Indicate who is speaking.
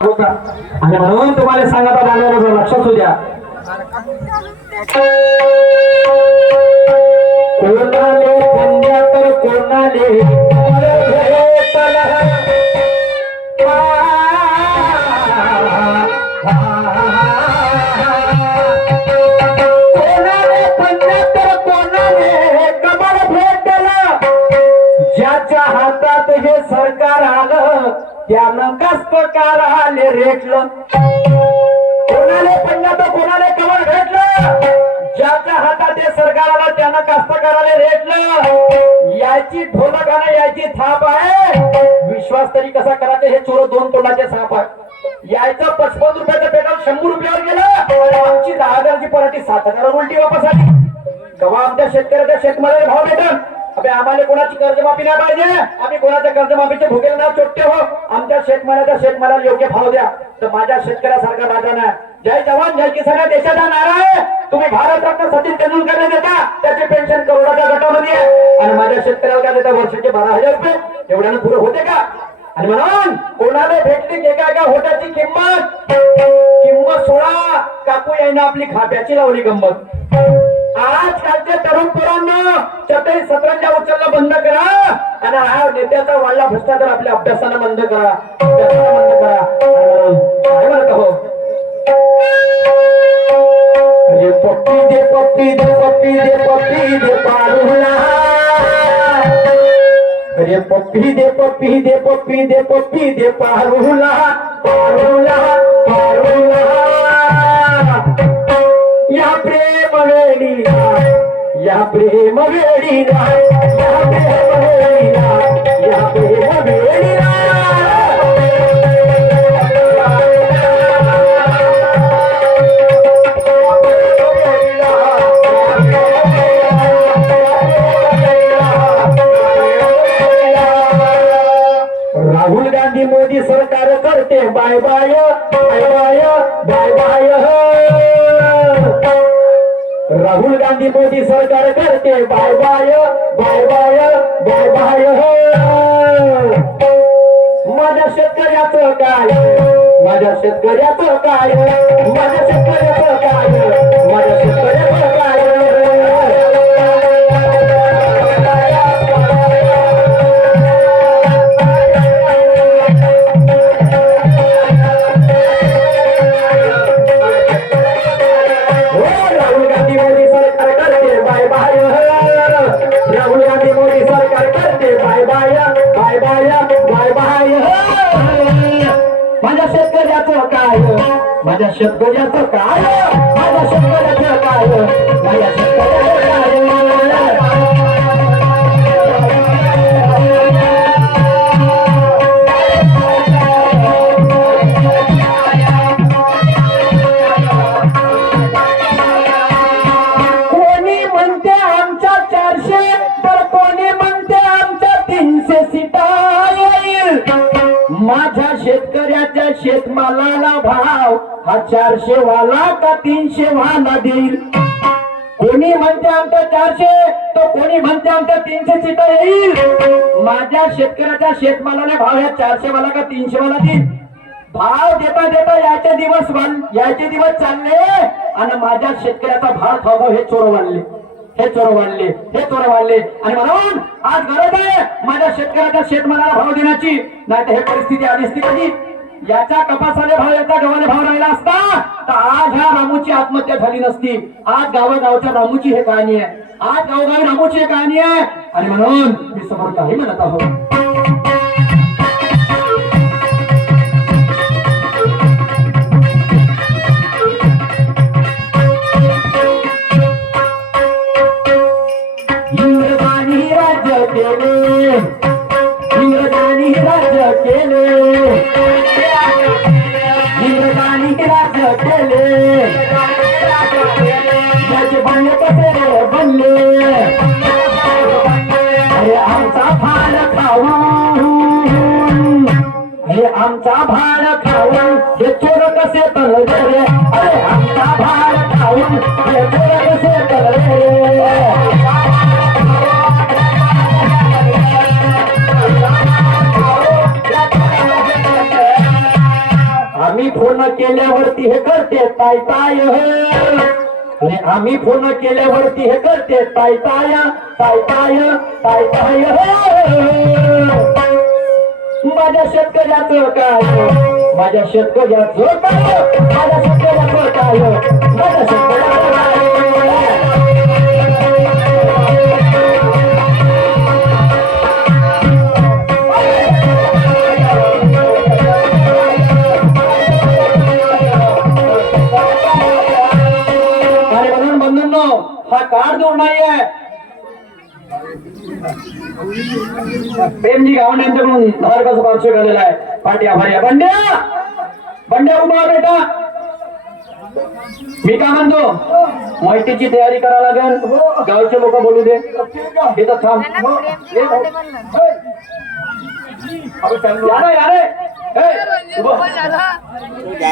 Speaker 1: होता आणि म्हणून तुम्हाला सांगत बांधवांनो लक्षात असू द्या. कोणाले त्यानं कष्टकार आले रेटलं. कोणाले पडलं तर कोणाले कमळ भेटलं? ज्याच्या हातात ते सरकार त्यानं कष्टकाराले रेटलं. याची ढोलकानं याची थाप आहे. विश्वास तरी कसा करायचा? हे चोर दोन तोंडाचे साप आहे. यायचं पचपन रुपयाचं पेट्रोल शंभर रुपयावर गेलं. आमची दहा हजारची पराठी सात हजार उलटी वापस आली. कवा आमच्या शेतकऱ्याच्या शेतमालाला भाव भेटल अबे आम्हाला कोणाची कर्जमाफी नाही पाहिजे? आम्ही कोणाच्या कर्जमाफीचे भुगेल ना चोट्टे हो. आमच्या शेतमालाच्या शेतमालाला योग्य भाव द्या. तर माझ्या शेतकऱ्यासारखा राजा नाही. जय जवान जय किसान देशाचा नारा आहे. तुम्ही भारतरत्न सचिन तेंडुलकरला देता. त्याचे पेन्शन करोडाच्या गटामध्ये आहे. आणि माझ्या शेतकऱ्याला काय देता? वर्षाचे बारा हजार रुपये. एवढ्यानं पुरे होते का? आणि म्हणून कोणाला भेटली एका एका होटाची किंमत? किंमत सोळा. काकू यांना आपली खाप्याची लावली गंमत. आजकालच्या तरुण पोरांना चटई सतरंजा उचलणं बंद करा. आणि हा नेत्याचा वाढला भ्रष्टाचार आपल्या अभ्यासानं बंद करा. अभ्यासानं बंद करा. हो. अरे पप्पी दे पप्पी दे पप्पी दे पप्पी दे पारुला अरे पप्पी दे पप्पी दे पप्पी दे पप्पी दे पारुला पारुला प्रेम वेडीला या प्रेम वेडीला या प्रेम वेडीला राहुल गांधी मोदी सरकार करते. Bye bye. Bye bye. Bye bye. Rahul Gandhi Modi सरकार करते. Bye bye bye bye bye bye हो. माझ्या शेतकऱ्याचं काय? माझ्या शेतकऱ्याचं काय? माझ्या शेतकऱ्याचं काय? माझ्या शेतकऱ्याचं राहुल गांधी मोदी सरकार करते बाय बाय राहुल गांधी मोदी सरकार करते bye bye bye bye bye bye माझ्या शेतकऱ्याचं काय? माझ्या शेतकऱ्याचं काय? माझ्या शेतकऱ्याचं काय? माझ्या शेतकऱ्याचं काय? शेतकऱ्याच्या शेतमालाला भाव हा चारशे वाला का तीनशे वाला देईल? कोणी म्हणते आमच्या चारशे तर कोणी म्हणते आमच्या तीनशे सीटा येईल? माझ्या शेतकऱ्याच्या शेतमालाला भाव ह्या चारशे वाला का तीनशे वाला देईल? भाव देता देता याचे दिवस वाढ- याचे दिवस चालले आणि माझ्या शेतकऱ्याचा भाव खाऊ हे चोर वाढले. हे चोर वाढले हे चोर वाढले. आणि म्हणून आज गरज आहे माझ्या शेतकऱ्याच्या शेतमालाला भाव देण्याची. नाही तर हे परिस्थिती आली असती कधी याच्या कपासाले भाव याचा गव्हाने भाव राहिला असता तर आज ह्या रामूची आत्महत्या झाली नसती. आज गावागावच्या रामूची हे कहाणी आहे. आज गावगावी रामूची हे कहाणी आहे. आणि म्हणून मी समोर काही म्हणत आहोत. हे आमचा भाड खाऊन हे चोर कसे तळले रे अरे आमचा भाड खाऊन हे चोर कसे तळले रे आम्ही फोन केल्यावरती हे करते ताय ताय हो. हे. आणि आम्ही फोन केल्यावरती हे करते ताय ताय ताय ताय ताय ताय हे. माझ्या शेतकऱ्याचं काय? माझ्या शेतकऱ्याचं काय? माझ्या शेतकऱ्याचं काय? माझ्या शेतकऱ्याचं हा काळ जो नाहीये. प्रेमजी गावंड यांच्याकडून धारकाचं पार्श्व झालेला आहे? आभारी आहे. बंड्या! बंड्या उभा बेटा. मी काय म्हणतो? माहितीची तयारी करा लागेल. गावचे लोक बोलू दे. इथं थांब. या रे, या रे. ए, उभं.